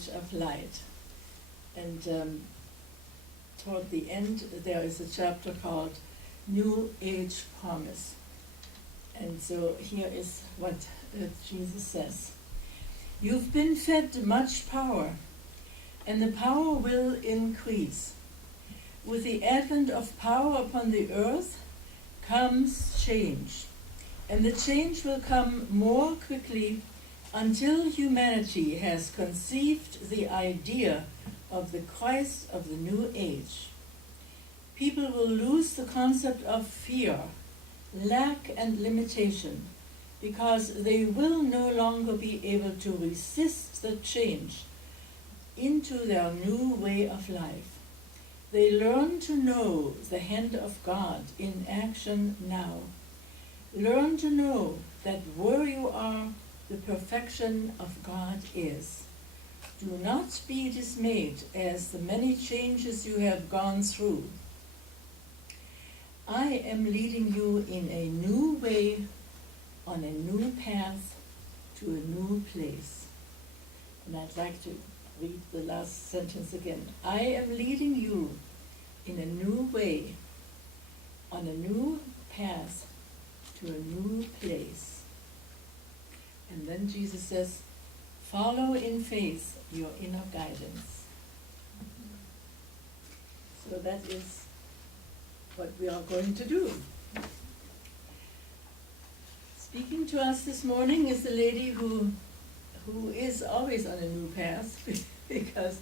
age of light. And toward the end, there is a chapter called New Age Promise. And so here is what Jesus says. You've been fed much power, and the power will increase. With the advent of power upon the earth comes change, and the change will come more quickly until humanity has conceived the idea of the Christ of the new age. People will lose the concept of fear, lack, and limitation, because they will no longer be able to resist the change into their new way of life. They learn to know the hand of God in action now. Learn to know that where you are, the perfection of God is. Do not be dismayed as the many changes you have gone through. I am leading you in a new way, on a new path, to a new place. And I'd like to read the last sentence again. I am leading you in a new way, on a new path, to a new place. And then Jesus says, follow in faith your inner guidance. So that is what we are going to do. Speaking to us this morning is a lady who is always on a new path, because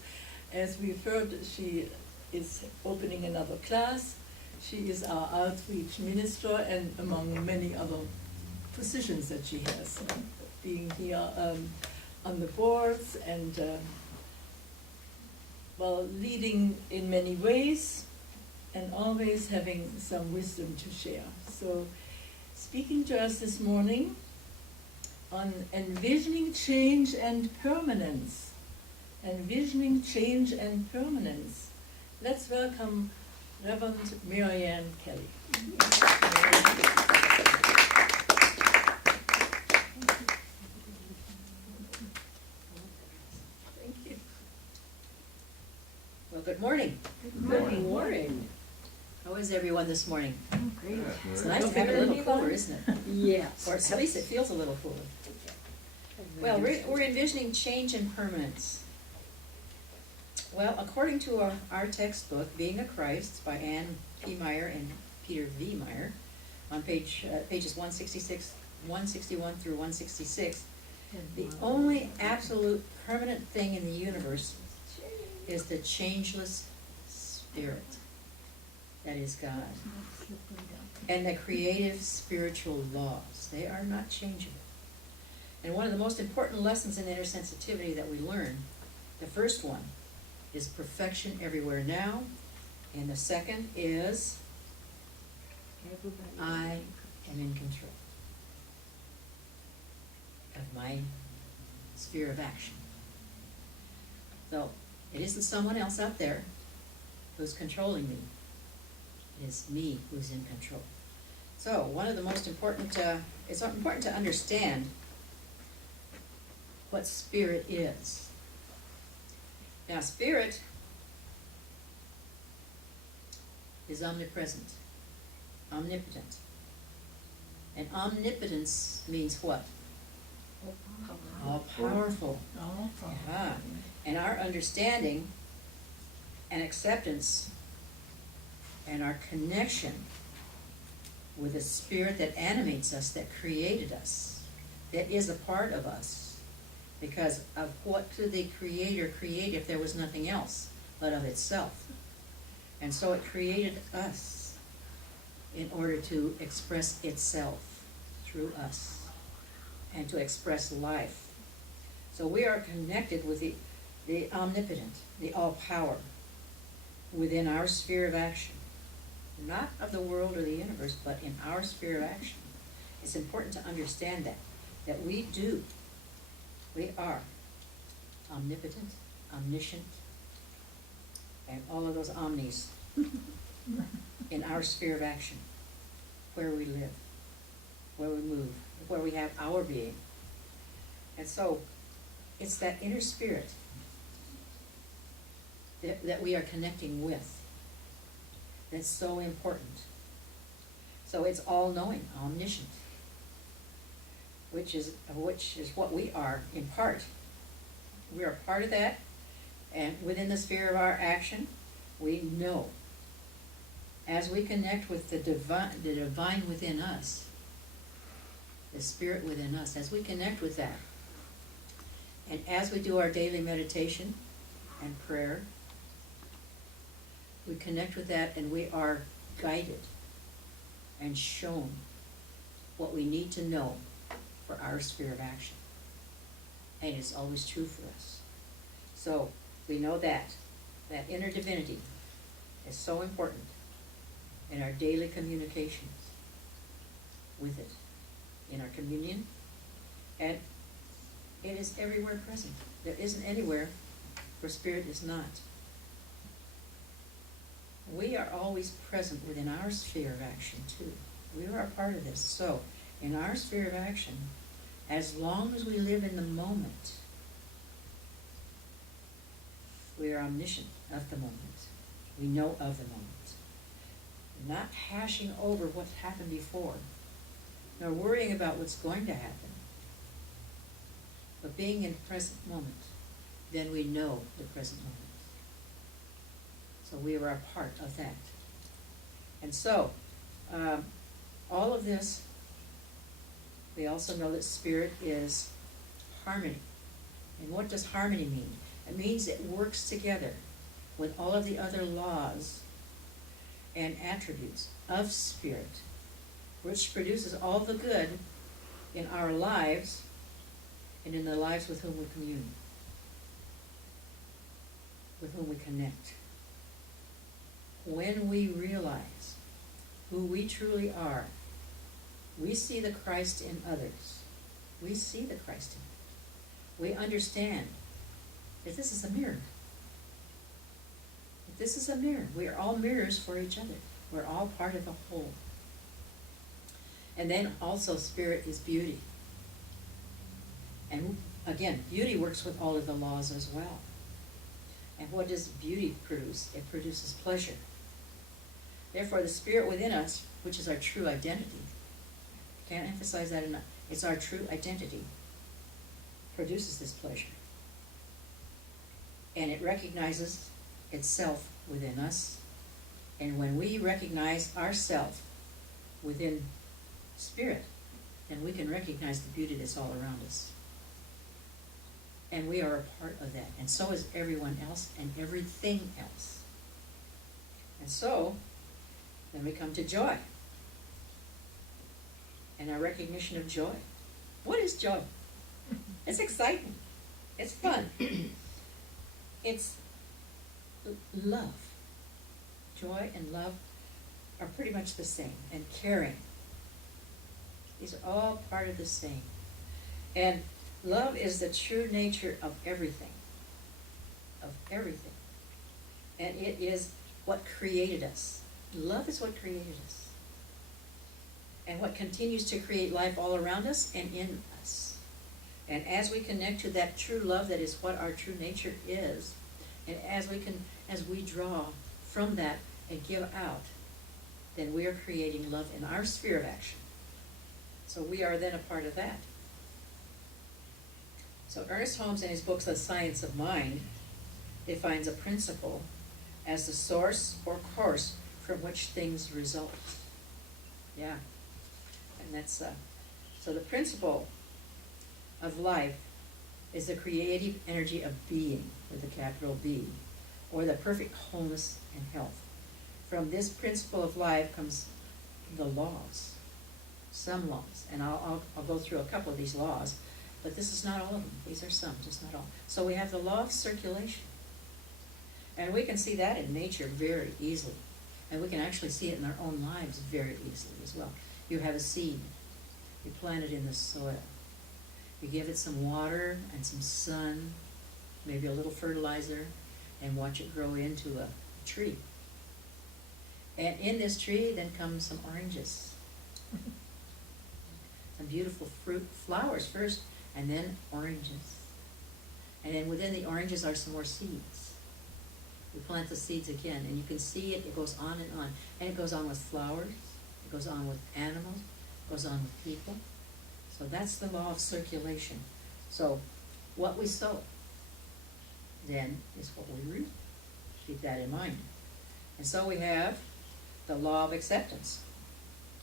as we've heard, she is opening another class. She is our outreach minister, and among many other positions that she has, being here on the boards and leading in many ways, and always having some wisdom to share. So, speaking to us this morning on envisioning change and permanence. Envisioning change and permanence. Let's welcome Reverend Ann Kelley. Thank you. Well, good morning. Good morning. How is everyone this morning? Great. It's nice to have it a little cooler, isn't it? Yes. Or at least it feels a little cooler. Well, we're envisioning change and permanence. Well, according to our textbook, Being a Christ, by Ann P. Meyer and Peter V. Meyer, on pages 161 through 166, the only absolute permanent thing in the universe is the changeless Spirit. That is God. And the creative spiritual laws. They are not changeable. And one of the most important lessons in intersensitivity that we learn, the first one, is perfection everywhere now. And the second is, I am in control of my sphere of action. So, it isn't someone else out there who's controlling me. It is me who's in control. So, one of the most important, it's important to understand what spirit is. Now, spirit is omnipresent, omnipotent. And omnipotence means what? All powerful. Yeah. And our understanding and acceptance and our connection with the spirit that animates us, that created us, that is a part of us. Because of what could the Creator create if there was nothing else but of itself? And so it created us in order to express itself through us and to express life. So we are connected with the omnipotent, the all-power within our sphere of action. Not of the world or the universe, but in our sphere of action. It's important to understand that we are omnipotent, omniscient, and all of those omnis in our sphere of action, where we live, where we move, where we have our being. And so, it's that inner spirit that we are connecting with. That's so important. So it's all-knowing, omniscient, which is what we are in part. We are part of that, and within the sphere of our action, we know. As we connect with the divine within us, the spirit within us, as we connect with that, and as we do our daily meditation and prayer, we connect with that and we are guided and shown what we need to know for our sphere of action. And it's always true for us. So we know that inner divinity is so important in our daily communications with it, in our communion, and it is everywhere present. There isn't anywhere where spirit is not. We are always present within our sphere of action too. We are a part of this. So, in our sphere of action, as long as we live in the moment, we are omniscient of the moment. We know of the moment. Not hashing over what's happened before, nor worrying about what's going to happen, but being in the present moment, then we know the present moment. So we are a part of that. And so, all of this, we also know that spirit is harmony. And what does harmony mean? It means it works together with all of the other laws and attributes of spirit, which produces all the good in our lives and in the lives with whom we commune, with whom we connect. When we realize who we truly are, we see the Christ in others. We see the Christ in them. We understand that this is a mirror. That this is a mirror. We are all mirrors for each other. We're all part of the whole. And then also spirit is beauty. And again, beauty works with all of the laws as well. And what does beauty produce? It produces pleasure. Therefore, the spirit within us, which is our true identity, can't emphasize that enough, it's our true identity, produces this pleasure. And it recognizes itself within us. And when we recognize ourself within spirit, then we can recognize the beauty that's all around us. And we are a part of that. And so is everyone else and everything else. And so, then we come to joy. And our recognition of joy. What is joy? It's exciting. It's fun. It's love. Joy and love are pretty much the same. And caring. These are all part of the same. And love is the true nature of everything. Of everything. And it is what created us. Love is what created us. And what continues to create life all around us and in us. And as we connect to that true love that is what our true nature is, and as we draw from that and give out, then we are creating love in our sphere of action. So we are then a part of that. So Ernest Holmes, in his book, The Science of Mind, defines a principle as the source or course from which things result. Yeah. And that's, so the principle of life is the creative energy of being, with a capital B, or the perfect wholeness and health. From this principle of life comes the laws, some laws, and I'll go through a couple of these laws, but this is not all of them. These are some, just not all. So we have the law of circulation, and we can see that in nature very easily, and we can actually see it in our own lives very easily as well. You have a seed, you plant it in the soil, you give it some water and some sun, maybe a little fertilizer, and watch it grow into a tree. And in this tree then comes some oranges. Some beautiful flowers first, and then oranges. And then within the oranges are some more seeds. We plant the seeds again, and you can see it, it goes on and on. And it goes on with flowers, it goes on with animals, it goes on with people. So that's the law of circulation. So what we sow, then, is what we reap. Keep that in mind. And so we have the law of acceptance.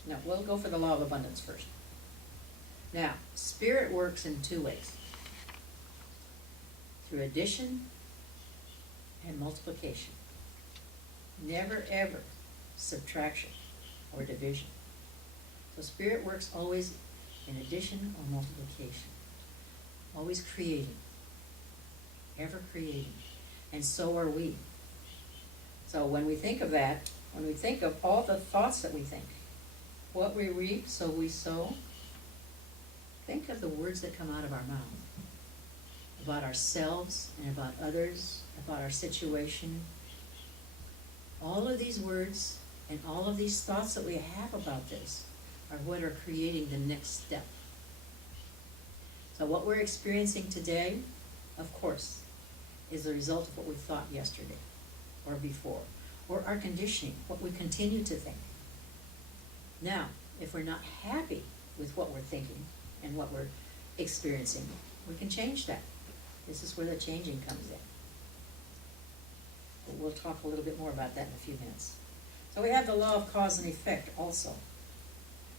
Now, we'll go for the law of abundance first. Now, spirit works in two ways. Through addition and multiplication. Never ever subtraction or division. So spirit works always in addition or multiplication. Always creating. Ever creating. And so are we. So when we think of that, when we think of all the thoughts that we think, what we reap, so we sow, think of the words that come out of our mouth. About ourselves and about others, about our situation. All of these words and all of these thoughts that we have about this are what are creating the next step. So what we're experiencing today, of course, is the result of what we thought yesterday or before, or our conditioning, what we continue to think. Now, if we're not happy with what we're thinking and what we're experiencing, we can change that. This is where the changing comes in. But we'll talk a little bit more about that in a few minutes. So we have the law of cause and effect also.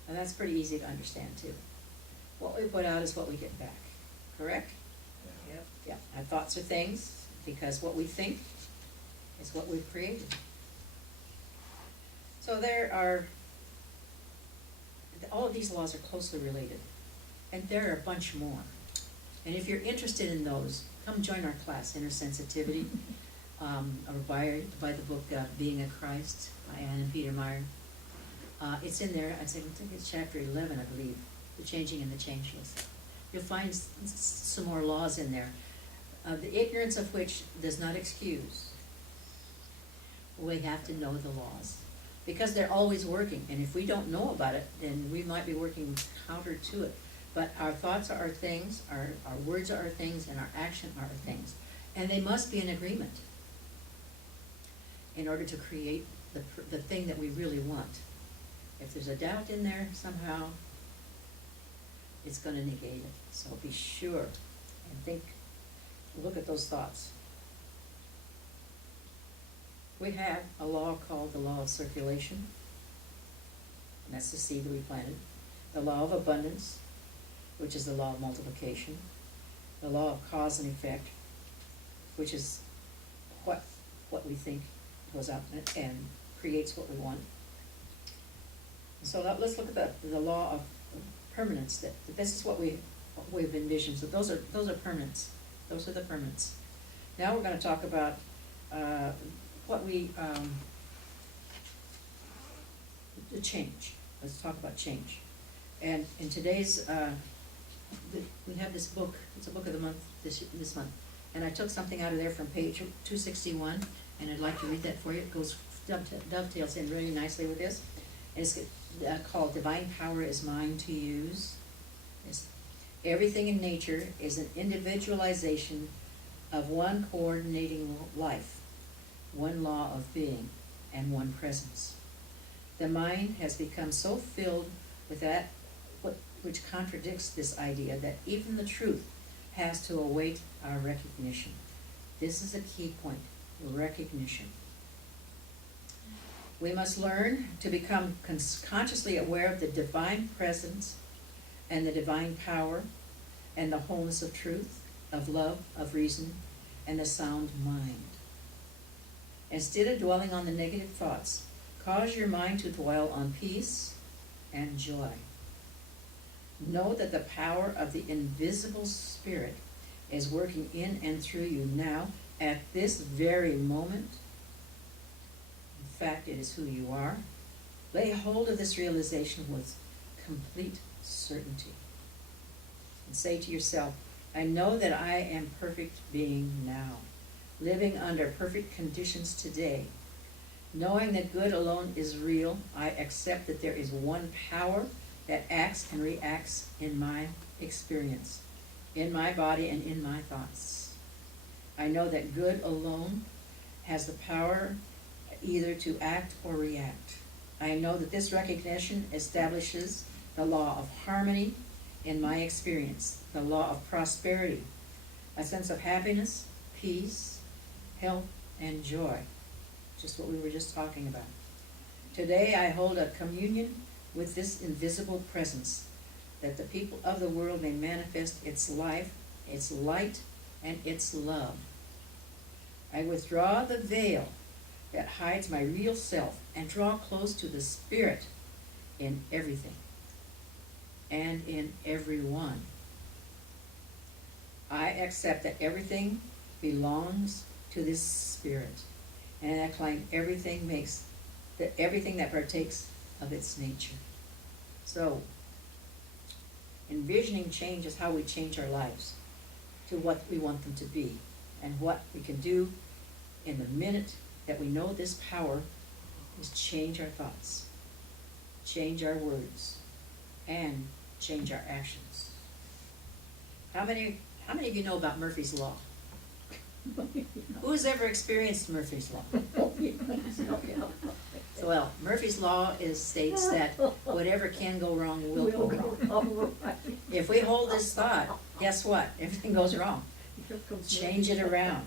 And that's pretty easy to understand too. What we put out is what we get back. Correct? Yep. Yeah. Our thoughts are things, because what we think is what we've created. So there are, all of these laws are closely related. And there are a bunch more. And if you're interested in those, come join our class, Intersensitivity, or buy the book Being a Christ by Ann and Peter Meyer. It's in there. I think it's chapter 11, I believe, The Changing and the Changeless. You'll find some more laws in there, the ignorance of which does not excuse. We have to know the laws, because they're always working. And if we don't know about it, then we might be working counter to it. But our thoughts are things, our words are things, and our action are things. And they must be in agreement in order to create the thing that we really want. If there's a doubt in there somehow, it's going to negate it. So be sure and look at those thoughts. We have a law called the law of circulation. And that's the seed that we planted. The law of abundance, which is the law of multiplication, the law of cause and effect, which is what we think goes out and creates what we want. So let's look at the law of permanence. That this is what we've envisioned. So those are permanents. Those are the permanents. Now we're going to talk about the change. Let's talk about change. And in today's we have this book. It's a book of the month this month, and I took something out of there from page 261, and I'd like to read that for you. It goes dovetails in really nicely with this. And it's called "Divine Power is Mine to Use." Everything in nature is an individualization of one coordinating life, one law of being, and one presence. The mind has become so filled with that which contradicts this idea that even the truth has to await our recognition. This is a key point, recognition. We must learn to become consciously aware of the divine presence and the divine power and the wholeness of truth, of love, of reason, and the sound mind. Instead of dwelling on the negative thoughts, cause your mind to dwell on peace and joy. Know that the power of the invisible spirit is working in and through you now at this very moment. In fact, it is who you are. Lay hold of this realization with complete certainty. And say to yourself, I know that I am perfect being now, living under perfect conditions today. Knowing that good alone is real, I accept that there is one power that acts and reacts in my experience, in my body and in my thoughts. I know that good alone has the power either to act or react. I know that this recognition establishes the law of harmony in my experience, the law of prosperity, a sense of happiness, peace, health, and joy, just what we were just talking about. Today I hold a communion with this invisible presence, that the people of the world may manifest its life, its light, and its love. I withdraw the veil that hides my real self and draw close to the Spirit in everything and in everyone. I accept that everything belongs to this Spirit, and I claim everything that partakes of its nature. So, envisioning changes how we change our lives to what we want them to be, and what we can do in the minute that we know this power is change our thoughts, change our words, and change our actions. How many of you know about Murphy's Law? Who has ever experienced Murphy's Law? Well, Murphy's Law states that whatever can go wrong will go wrong. If we hold this thought, guess what? Everything goes wrong. Change it around.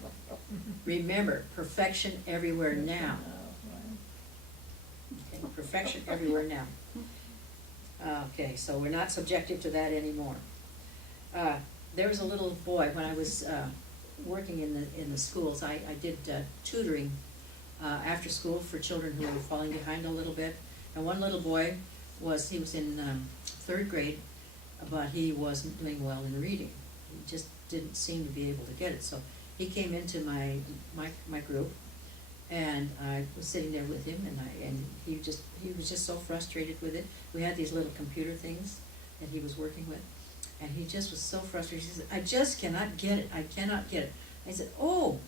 Remember, perfection everywhere now. Okay, perfection everywhere now. Okay, so we're not subjective to that anymore. There was a little boy when I was working in the schools. I did tutoring after school for children who were falling behind a little bit. And one little boy was in third grade, but he wasn't doing well in reading. He just didn't seem to be able to get it. So he came into my group, and I was sitting there with him, and he was just so frustrated with it. We had these little computer things that he was working with, and he just was so frustrated. He said, "I just cannot get it. I cannot get it." I said, "Oh,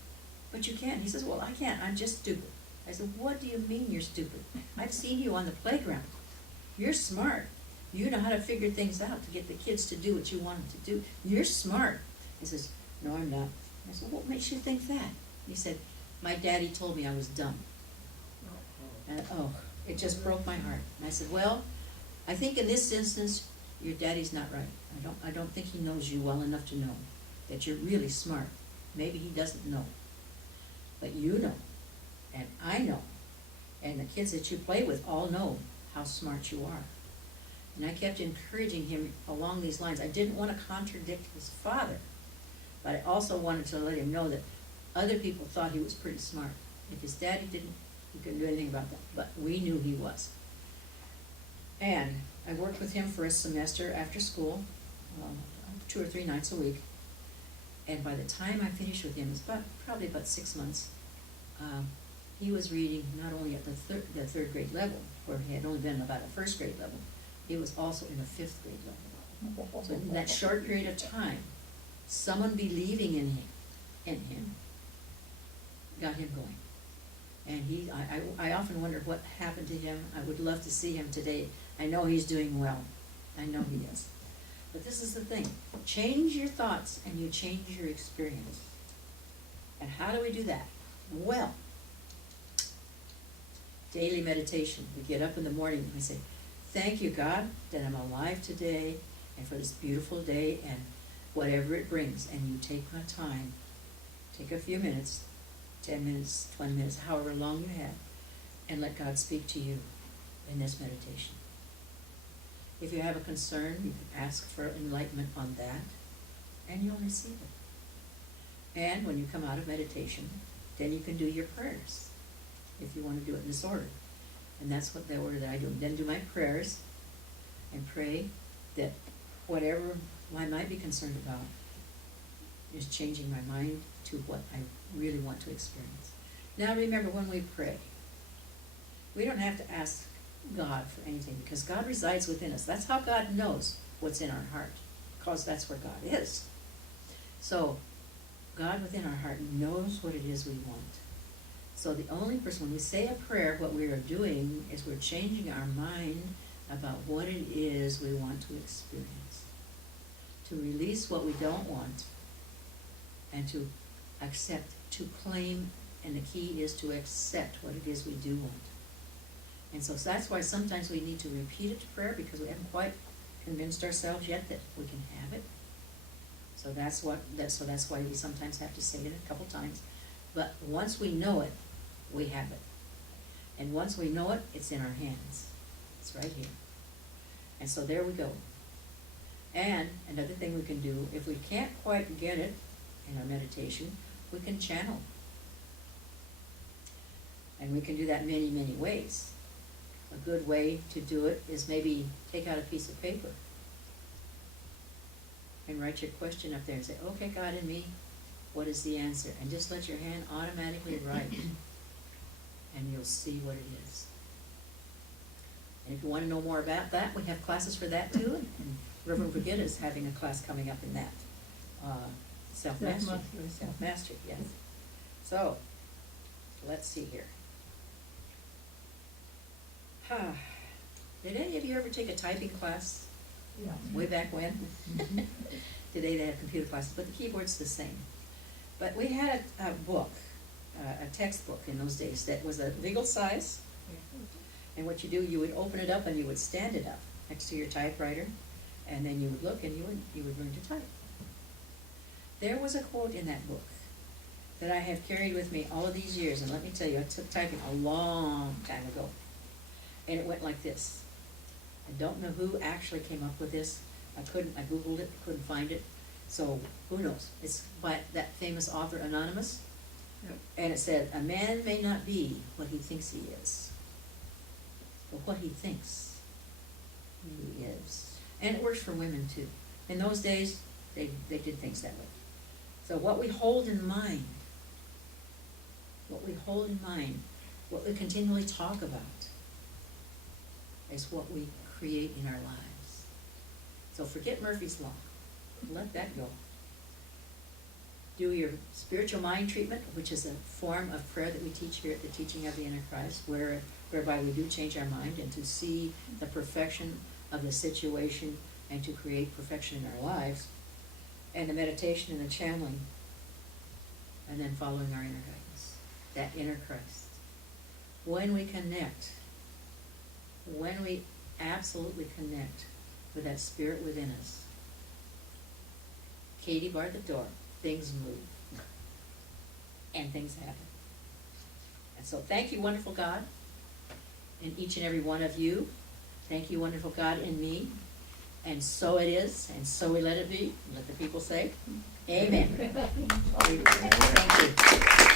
but you can." He says, "Well, I can't. I'm just stupid." I said, "What do you mean you're stupid? I've seen you on the playground. You're smart. You know how to figure things out to get the kids to do what you want them to do. You're smart." He says, "No, I'm not." I said, "What makes you think that?" He said, "My daddy told me I was dumb." And it just broke my heart. And I said, "Well, I think in this instance, your daddy's not right. I don't think he knows you well enough to know that you're really smart. Maybe he doesn't know. But you know, and I know, and the kids that you play with all know how smart you are." And I kept encouraging him along these lines. I didn't want to contradict his father, but I also wanted to let him know that other people thought he was pretty smart. If his daddy didn't, he couldn't do anything about that, but we knew he was. And I worked with him for a semester after school, 2 or 3 nights a week. And by the time I finished with him, it was probably about 6 months, he was reading not only at the third grade level, where he had only been about a first grade level, he was also in a 5th grade level. So in that short period of time, someone believing in him got him going. And I often wonder what happened to him. I would love to see him today. I know he's doing well. I know he is. But this is the thing. Change your thoughts and you change your experience. And how do we do that? Well, daily meditation. We get up in the morning and we say, "Thank you, God, that I'm alive today and for this beautiful day and whatever it brings." And you take my time. Take a few minutes, 10 minutes, 20 minutes, however long you have, and let God speak to you in this meditation. If you have a concern, you can ask for enlightenment on that, and you'll receive it. And when you come out of meditation, then you can do your prayers, if you want to do it in this order. And that's what the order that I do. Then do my prayers, and pray that whatever I might be concerned about is changing my mind to what I really want to experience. Now remember, when we pray, we don't have to ask God for anything, because God resides within us. That's how God knows what's in our heart, because that's where God is. So God within our heart knows what it is we want. So the only person, when we say a prayer, what we are doing is we're changing our mind about what it is we want to experience, to release what we don't want, and to accept, to claim and the key is to accept what it is we do want. And so that's why sometimes we need to repeat it to prayer, because we haven't quite convinced ourselves yet that we can have it. So that's why we sometimes have to say it a couple times. But once we know it, we have it. And once we know it, it's in our hands. It's right here. And so there we go. And another thing we can do, if we can't quite get it in our meditation, we can channel. And we can do that many, many ways. A good way to do it is maybe take out a piece of paper and write your question up there and say, okay, God in me, what is the answer? And just let your hand automatically write, and you'll see what it is. And if you want to know more about that, we have classes for that too, and Reverend Brigitte is having a class coming up in that. Self-mastery. Self-mastery, yes. So, let's see here. Did any of you ever take a typing class? Yeah. Way back when? Today they have computer classes, but the keyboard's the same. But we had a book, a textbook in those days that was a legal size. And what you do, you would open it up and you would stand it up next to your typewriter, and then you would look and you would learn to type. There was a quote in that book that I have carried with me all of these years, and let me tell you, I took typing a long time ago. And it went like this. I don't know who actually came up with this. I Googled it, couldn't find it. So who knows? It's by that famous author Anonymous. Yep. And it said, a man may not be what he thinks he is, but what he thinks he is. And it works for women too. In those days, they did things that way. So what we hold in mind, what we continually talk about, is what we create in our lives. So forget Murphy's Law. Let that go. Do your spiritual mind treatment, which is a form of prayer that we teach here at the Teaching of the Inner Christ, whereby we do change our mind and to see the perfection of the situation and to create perfection in our lives. And the meditation and the channeling, and then following our inner guidance, that inner Christ. When we connect, when we absolutely connect with that spirit within us, Katie barred the door, things move, and things happen. And so thank you, wonderful God, in each and every one of you. Thank you, wonderful God, in me. And so it is, and so we let it be. Let the people say, amen. Thank you.